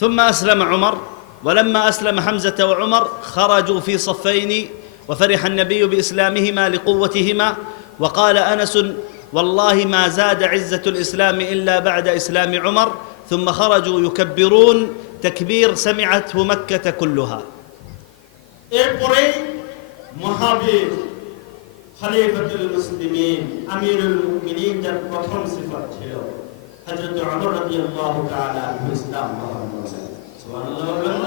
ثم أسلم عمر، ولما أسلم حمزة وعمر خرجوا في صفين، وفرح النبي بإسلامهما لقوتهما. وقال أنس: والله ما زاد عزة الإسلام إلا بعد إسلام عمر. ثم خرجوا يكبرون تكبير سمعته مكة كلها. মহাবীর খলিফাতুল মুসলিমিন আমিরুল মুমিনিন যার প্রথম সিফাত ছিল হযরত ওমর রাদিয়াল্লাহু তাআলা আনহু ইসলাম গ্রহণ করেন। সুবহানাল্লাহ বলেন।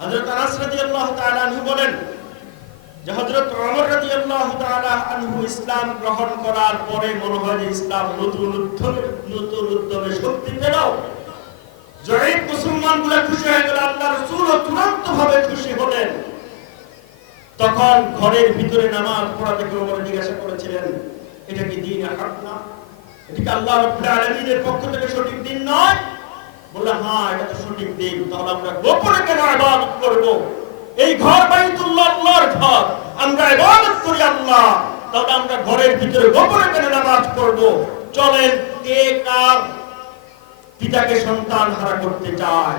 হযরত আনাস রাদিয়াল্লাহু তাআলা আনহু বলেন যে হযরত ওমর রাদিয়াল্লাহু তাআলা আনহু ইসলাম গ্রহণ করার পরে মনে হয় যে ইসলাম নতুন উদ্যমে শক্তি পেল। জয়ীব মুসলমানগুলো খুশি হয়ে গেল, আল্লাহ রাসূলও তুরন্তভাবে খুশি হলেন। তখন ঘরের ভিতরে নামাজ পড়া থেকে ওমর জিজ্ঞাসা করেছিলেন, এটা কি দ্বীন হক না? এটা কি আল্লাহ রাব্বুল আলামিনের পক্ষ থেকে সঠিক দ্বীন নয়? বললেন, হ্যাঁ এটা তো সঠিক দ্বীন। তাহলে আমরা গোপনে কেন ইবাদত করব? এই ঘর বাইতুল্লাহ আল্লাহর ঘর, আমরা ইবাদত করি আল্লাহ, তাহলে আমরা ঘরের ভিতরে গোপনে কেন নামাজ পড়ব? চলেন, কে কার পিতাকে সন্তান হারা করতে চায়,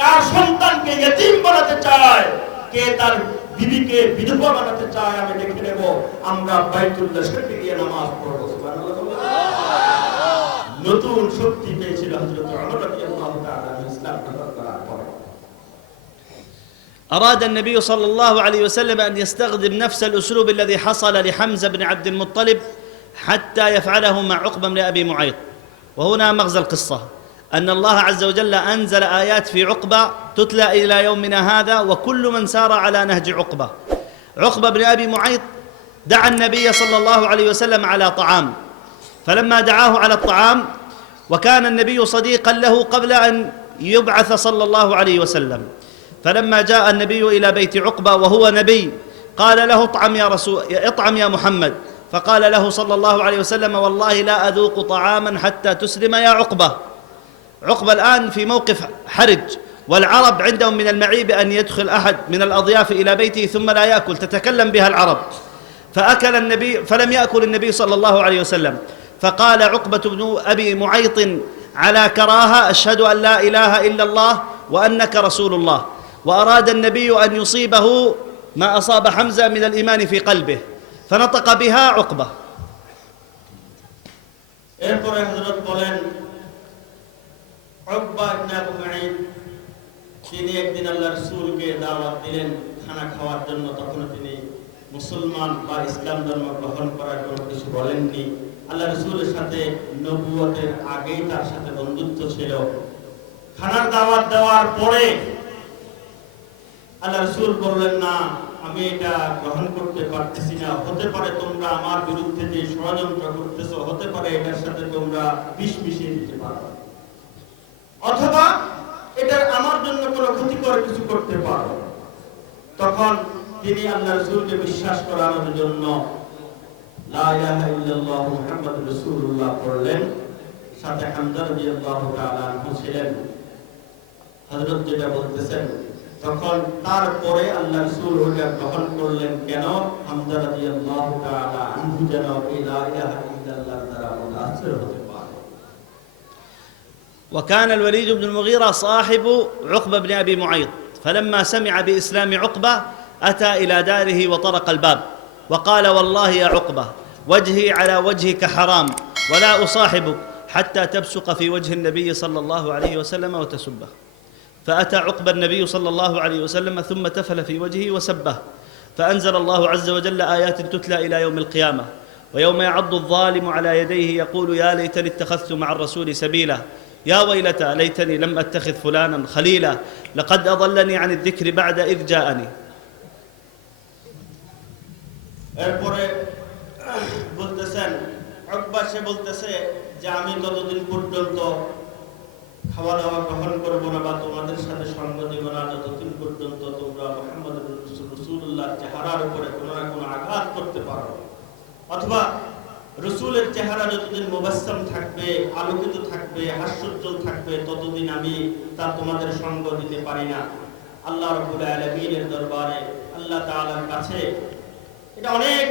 কার সন্তানকে ইতিম বানাতে চায়, কে তার বিবিকে বিধবা বানাতে চায়, আমি দেখে নেব। আমরা বাইতুল্লাহ শরীফে গিয়ে নামাজ পড়ব। সুবহানাল্লাহ। নতুন শক্তি পেয়েছিল হযরত ওমর রাদিয়াল্লাহু তাআলা ইসলাম গ্রহণ করার পরে। أراد النبي صلى الله عليه وسلم أن يستخدم نفس الأسلوب الذي حصل لحمزة بن عبد المطلب حتى يفعله مع عقبة بن أبي معيط. وهنا مغزى القصة، أن الله عز وجل أنزل آيات في عقبة تتلى إلى يومنا هذا، وكل من سار على نهج عقبة. عقبة بن أبي معيط دعا النبي صلى الله عليه وسلم على طعام، فلما دعاه على الطعام وكان النبي صديقا له قبل أن يبعث صلى الله عليه وسلم، فلما جاء النبي إلى بيت عقبة وهو نبي قال له: اطعم يا محمد. فقال له صلى الله عليه وسلم: والله لا أذوق طعاما حتى تسلم يا عقبة. عقبة الآن في موقف حرج، والعرب عندهم من المعيب أن يدخل أحد من الأضياف إلى بيته ثم لا يأكل، تتكلم بها العرب. فأكل النبي فلم يأكل النبي صلى الله عليه وسلم، فقال عقبة بن أبي معيط على كراهة: أشهد أن لا إله إلا الله وأنك رسول الله. وأراد النبي أن يصيبه ما أصاب حمزة من الإيمان في قلبه، فنطق بها عقبة. এরপরে হযরত বলেন, উকবা ইবনে আবু মুঈত তিনি একদিন আল্লাহর রাসূলকে দাওয়াত দিলেন খানা খাওয়ার জন্য। তখন তিনি মুসলমান বা ইসলাম ধর্ম গ্রহণ করার জন্য কিছু বলেননি। আল্লাহর রাসূলের সাথে নবুয়তের আগেই তার সাথে বন্ধুত্ব ছিল। খানার দাওয়াত দেওয়ার পরে আল্লাহর রাসূল বললেন, না আমি এটা গ্রহণ করতে পারতেছি না। হতে পারে তোমরা আমার বিরুদ্ধে যে ষড়যন্ত্র করতেছো, হতে পারে এটার সাথে তোমরা বিষ মিশিয়ে দিতে পারো, অথবা এটা আমার জন্য কোনো ক্ষতিকর কিছু করতে পারো। তখন তিনি আল্লাহর রাসূলকে বিশ্বাস করানোর জন্য লা ইলাহা ইল্লাল্লাহ মুহাম্মাদুর রাসূলুল্লাহ পড়লেন। সাথে হামজা রাদিয়াল্লাহু তাআলা আনহু ছিলেন। হযরত যেটা বলতেছেন, তখন তারপরে আল্লাহর রাসূল ওটা গ্রহণ করলেন। কেন? হামজা রাদিয়াল্লাহু তাআলা আনহু যেন লা ইলাহা ইল্লাল্লাহ দ্বারা মুতাআসসির হতে পারে। وكان الوليد بن المغيرة صاحب عقبة بن أبي معيط، فلما سمع بإسلام عقبة أتى إلى داره وطرق الباب وقال: والله يا عقبة وجهي على وجهك حرام ولا أصاحبك حتى تبصق في وجه النبي صلى الله عليه وسلم وتسبه. فأتى عقبة النبي صلى الله عليه وسلم ثم تفل في وجهه وسبه، فأنزل الله عز وجل آيات تتلى إلى يوم القيامة: ويوم يعض الظالم على يديه يقول يا ليتني اتخذت مع الرسول سبيلا، يا ويلتى ليتني لم أتخذ فلانا خليلا، لقد أضلني عن الذكر بعد إذ جاءني. এরপরে বলতেছেন, উকবা সে বলতেছে যে আমি ততদিন পর্যন্ত খাওয়া দাওয়া গ্রহণ করবো না বা তোমাদের সাথে সঙ্গ দেব না যতদিন পর্যন্ত তোমরা মুহাম্মদ রাসূলুল্লাহর চেহারার উপরে কোনো না কোনো আঘাত করতে পারো, অথবা রাসূলের চেহারা যতদিন মুবাসসাম থাকবে, আলোকিত থাকবে, হাস্যোজ্জ্বল থাকবে, ততদিন আমি তা তোমাদের সঙ্গ দিতে পারি না। আল্লাহ রাব্বুল আলামিনের দরবারে আল্লাহ তাআলার কাছে এটা অনেক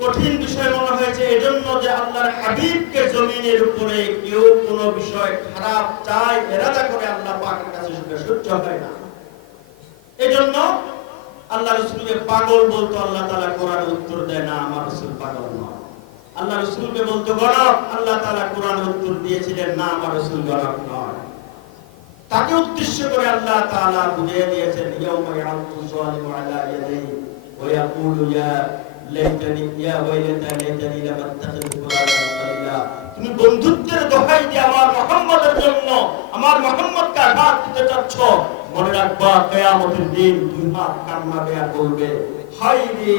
কঠিন বিষয় মনে হয়েছে, এজন্য যে আল্লাহর হাবিবকে জমিনের উপরে কেউ কোনো বিষয় খারাপ চায় এরাদা করে আল্লাহ এটা সহ্য হয় না। এজন্য আল্লাহ রাসূলকে পাগল বলতো, আল্লাহ তাআলা কোরআনে উত্তর দেয় না আমার রাসূল পাগল নয়। আল্লাহ রাসূলকে বলতো গণক, আল্লাহ তাআলা কোরআনে উত্তর দিয়েছিলেন না আমার রাসূল গণক নয়। তাকে উদ্দেশ্য করে আল্লাহ তাআলা বুঝিয়ে দিয়েছেন ইয়াউমা ইয়া'আদু যালিমু আলা ইয়াদাইহি ওয়া ইয়াকুলু ইয়া লাইতানি ইয়া ওয়াইলাতা লাইতানি লাম আত্তাখিযু ফুলানান খালিলা। তুমি বন্ধুত্বের দোহাই দিয়ে আমার মুহাম্মদের জন্য আমার মুহাম্মদকে আঘাত দিতে চাচ্ছ, মনে রাখবা কিয়ামতের দিন দুই হাত কান্না দেয়া বলবে হায় রে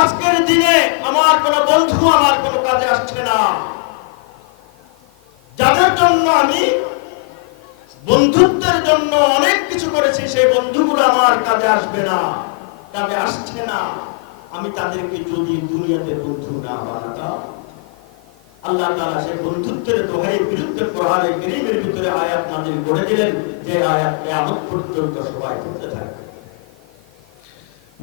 আজকের দিনে আমার কোন বন্ধু আমার কোন কাজে আসছে না। যাদের জন্য আমি বন্ধুত্বের জন্য অনেক কিছু করেছি সেই বন্ধুগুলো আমার কাজে আসবে না, কাজে আসছে না। আমি তাদেরকে যদি দুনিয়াতে বন্ধু না বানাতাম, আল্লাহ তাআলা সেই বন্ধুত্বের দোহাইয়ের বিরুদ্ধে কোরআনে কারীমের ভিতরে আয়াত নাযিল করে দিলেন, যে আয়াত কিয়ামত পর্যন্ত সবাই পড়তে থাকবে।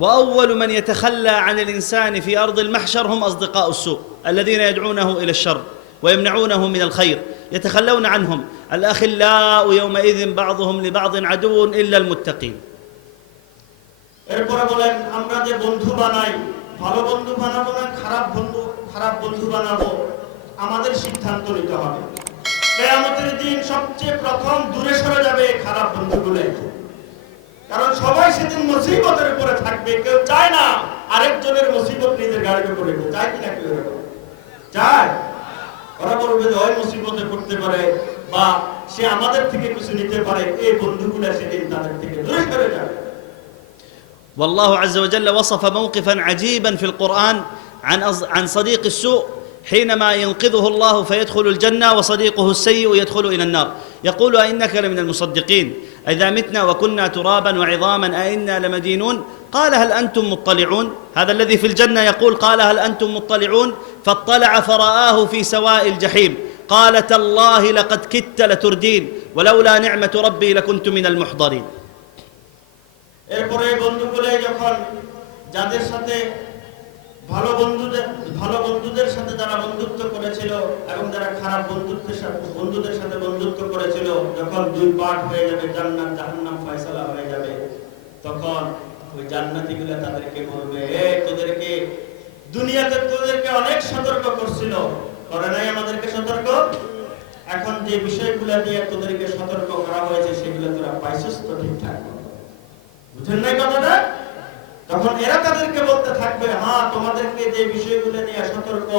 وأول من يتخلى عن الإنسان في أرض المحشر هم أصدقاء السوء الذين يدعونه إلى الشر ويمنعونه من الخير، يتخلون عنهم. الأخلاء يومئذ بعضهم لبعض عدو إلا المتقين. এরপরে বলেন আমরা যে বন্ধু বানাই, ভালো বন্ধু বানাবো না খারাপ বন্ধু বানাবো, আমাদের সিদ্ধান্ত নিতে হবে। কিয়ামতের দিন সবচেয়ে প্রথম দূরে সরে যাবে খারাপ বন্ধুগুলো, কারণ সবাই সেদিন মুসিবতের উপরে থাকবে। কেউ চায় না আরেকজনের মুসিবত নিজের গাড়ির উপরে নিতে, চায় কিনা কেউ চায়? ওরা বলবে যে ওই মুসিবতে পড়তে পারে বা সে আমাদের থেকে কিছু নিতে পারে, এই বন্ধুগুলো সেদিন তাদের থেকে দূরে সরে যাবে। والله عز وجل وصف موقفا عجيبا في القرآن عن صديق السوء حينما ينقذه الله فيدخل الجنة وصديقه السيء يدخل إلى النار. يقول أئنك لمن المصدقين إذا متنا وكنا ترابا وعظاما أئنا لمدينون؟ قال هل أنتم مطلعون؟ هذا الذي في الجنة يقول قال هل أنتم مطلعون؟ فاطلع فرآه في سواء الجحيم قال تالله لقد كدت لتردين ولولا نعمة ربي لكنت من المحضرين. এরপরে বন্ধুগুলো যখন যাদের সাথে ভালো বন্ধুদের সাথে যারা বন্ধুত্ব করেছিল এবং যারা খারাপ বন্ধুদের সাথে বন্ধুত্ব করেছিল, যখন দুই পাঠ হয়ে যাবে, জান্নাত জাহান্নাম ফয়সালা হয়ে যাবে, তখন ওই জান্নাতীগুলো তাদেরকে বলবে তোদেরকে দুনিয়াতে তোদেরকে অনেক সতর্ক করছিল, করে নাই আমাদেরকে সতর্ক? এখন যে বিষয়গুলো দিয়ে তোদেরকে সতর্ক করা হয়েছে সেগুলো তোরা পাইছিস তো ঠিকঠাক? বুঝেন নাই কথাটা? তখন এরা তাদেরকে বলতে থাকবে হ্যাঁ তোমাদেরকে যে বিষয়গুলো নিয়ে সতর্ক,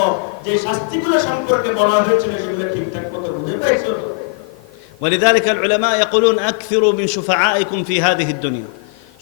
যে শাস্তিগুলো সম্পর্কে বলা হয়েছিল সেগুলো ঠিকঠাক মতো বুঝে পাইছো? ولذلك العلماء يقولون أكثروا من شفعائكم في هذه الدنيا،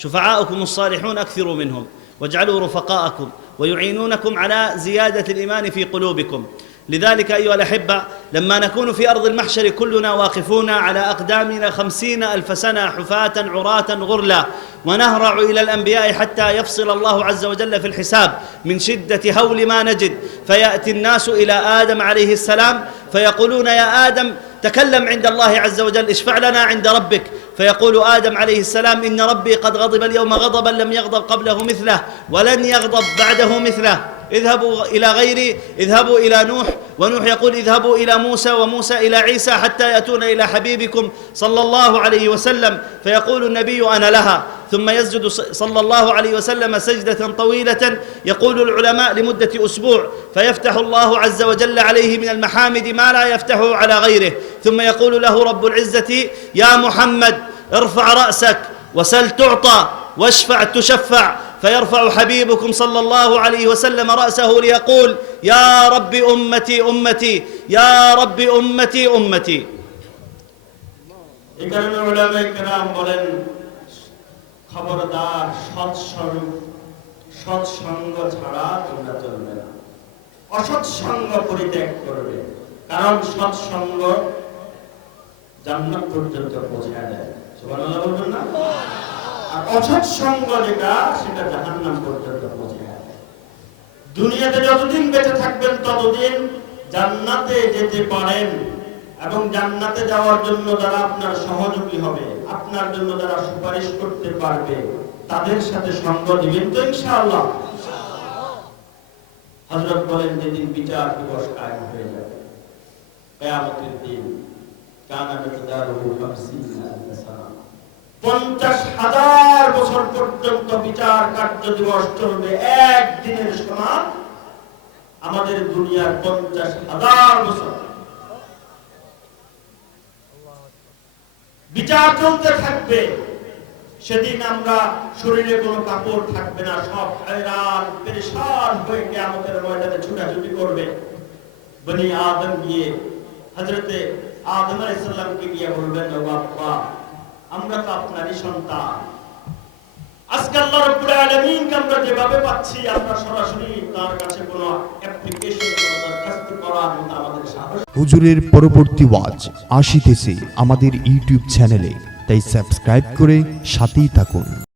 شفعاؤكم الصالحون أكثروا منهم واجعلوا رفقاءكم ويعينونكم على زيادة الإيمان في قلوبكم. لذلك أيها الأحبة لما نكون في أرض المحشر كلنا واقفون على أقدامنا 50,000 سنة حفاة عراة غرلا ونهرع إلى الأنبياء حتى يفصل الله عز وجل في الحساب من شدة هول ما نجد، فيأتي الناس إلى آدم عليه السلام فيقولون يا آدم تكلم عند الله عز وجل اشفع لنا عند ربك، فيقول آدم عليه السلام إن ربي قد غضب اليوم غضبا لم يغضب قبله مثله ولن يغضب بعده مثله، اذهبوا إلى غيري، اذهبوا إلى نوح، ونوح يقول اذهبوا إلى موسى، وموسى إلى عيسى حتى يأتون إلى حبيبكم صلى الله عليه وسلم، فيقول النبي أنا لها، ثم يسجد صلى الله عليه وسلم سجدة طويلة يقول العلماء لمدة أسبوع، فيفتح الله عز وجل عليه من المحامد ما لا يفتحه على غيره، ثم يقول له رب العزة يا محمد ارفع رأسك وسل تعطى واشفع تشفع، فيرفع حبيبكم صلى الله عليه وسلم رأسه ليقول يا رب أمتي أمتي يا رب أمتي أمتي. এই কারণে উলামায়ে কেরাম বলেন খবরদার সৎসঙ্গ ছাড়া তোমরা চলবে না, অসৎসঙ্গ পরিত্যাগ করবে, কারণ সৎসঙ্গ জান্নাত পর্যন্ত পৌঁছায় দেয়। সুবহানাল্লাহ বলবেন না? আর অসৎসঙ্গ যেটা সেটা জাহান্নাম পর্যন্ত পৌঁছায় দেয়। দুনিয়াতে যতদিন বেঁচে থাকবেন ততদিন জান্নাতে যেতে পারেন, এবং জান্নাতে যাওয়ার জন্য যারা আপনার সহযোগী হবে, আপনার জন্য যারা সুপারিশ করতে পারবে, তাদের সাথে সঙ্গ দিবেন তো ইনশাআল্লাহ? হযরত বলেন যেদিন বিচার দিবস কায়েম হয়ে যাবে, কিয়ামতের দিন, কানা মিকদারুহু 50,000 সানা। 50,000 বছর পর্যন্ত বিচার কার্য দিবস চলবে, একদিনের সমান আমাদের দুনিয়ার 50,000 বছর বিচার চলতে থাকবে। সেদিন আমরা শরীরে কোনো কাপড় থাকবে না, সব হয়রান পেরেশান হয়ে কিয়ামতের ময়দানে ছুটাছুটি করবে। বনি আদম গিয়ে হযরতে আদম আলাইহিস সালামকে গিয়ে বলবেন, ও বাবা, আমরা তো আপনারই সন্তান। আজকে আল্লাহ রাব্বুল আলামিনকে আমরা যেভাবে পাচ্ছি, আমরা সরাসরি তার কাছে কোনো অ্যাপ্লিকেশন, কোনো দরখাস্ত করার মতো আমাদের সাহস। হুজুরের পরবর্তী ওয়াজ আসিতেছে আমাদের ইউটিউব চ্যানেলে, তাই সাবস্ক্রাইব করে সাথেই থাকুন।